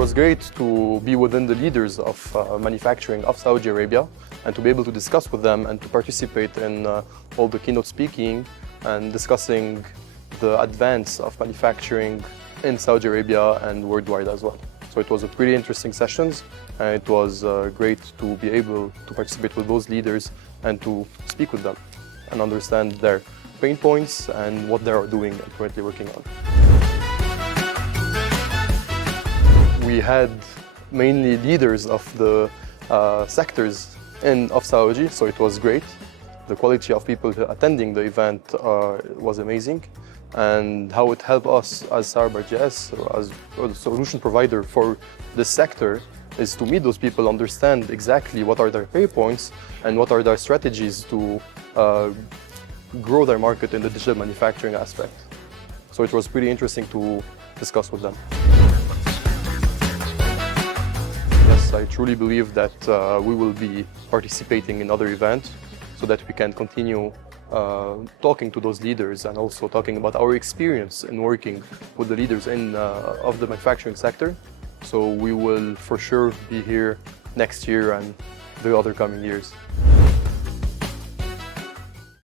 was great to be within the leaders of manufacturing of Saudi Arabia and to be able to discuss with them and to participate in all the keynote speaking and discussing the advance of manufacturing in Saudi Arabia and worldwide as well. So it was a pretty interesting sessions, and it was great to be able to participate with those leaders and to speak with them and understand their pain points and what they are doing and currently working on. We had mainly leaders of the sectors of SOGI, so it was great. The quality of people attending the event was amazing, and how it helped us as SARS, as a solution provider for this sector, is to meet those people, understand exactly what are their pain points and what are their strategies to grow their market in the digital manufacturing aspect. So it was pretty interesting to discuss with them. Yes, I truly believe that we will be participating in other events so that we can continue talking to those leaders and also talking about our experience in working with the leaders of the manufacturing sector. So we will for sure be here next year and the other coming years.